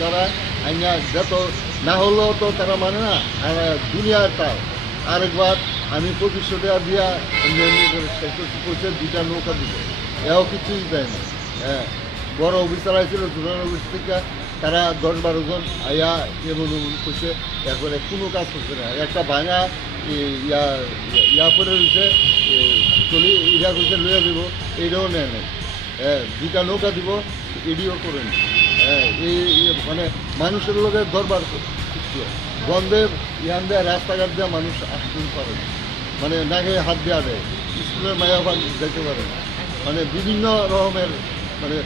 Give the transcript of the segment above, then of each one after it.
লড়াই আইনা যত না হলেও তো তারা মানে না আর দুনিয়ার তাও আরেকবার আমি 2500 টাকা দিয়া করছে 2টা নৌকা দিবে এও কিছুই দেয় না। হ্যাঁ, বড় অফিসার আইছিল জোনাল অফিস থেকে, তারা 10-12 জন আইয়া এমন করছে, এরপরে কোনো কাজ করছে না। একটা ভাঙা ইয়া করে রয়েছে চলি ইয়া করছে লইয়া দিব, এইটাও নেয় নাই। হ্যাঁ, 2টা নৌকা দিব, এডিও করেন। হ্যাঁ, এই মানে মানুষের লোকে দরবার গন্ধে ইয়ান দেয়, রাস্তাঘাট দেওয়া মানুষ আসতে পারে না, মানে নাকে হাত দেওয়া দেয়, স্কুলের মায়া যেতে পারে না, মানে বিভিন্ন রকমের মানে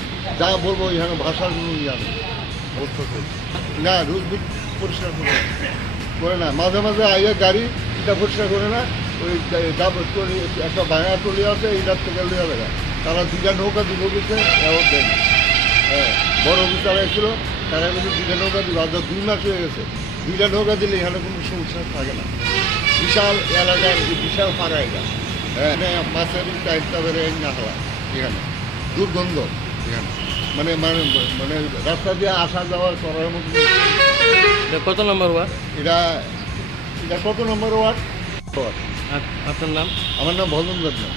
যা বলবো এখানে ভাষার কোনো ইয়া নেই অবস্থা করছে না। রোজ পরিষ্কার করে না, মাঝে মাঝে আইয়া গাড়ি এটা পরিষ্কার করে না, ওই একটা ভাঙা টলি আছে এইটার থেকে লিয়া দেখা, তারা 2টা নৌকা দিব বলছে, এও দেয় না। হ্যাঁ, বড় অফিসার এসেছিল, তারা কিন্তু 2টা নৌকা দিব, আজ 2 মাস হয়ে গেছে। 2টা নৌকা দিলে এখানে কোনো সমস্যা থাকে না। বিশাল এলাকার বিশাল ফাঁকা এটা। হ্যাঁ, মাছের চাহিদা বেড়ে না হওয়া এখানে দুর্গন্ধ এখানে, মানে মানে মানে রাস্তা দিয়ে আসা যাওয়া করার মতো। কত নম্বর ওয়ার্ড এটা এটা কত নম্বর ওয়ার্ড? আপনার নাম? আমার নাম ভজন দেবনাথ।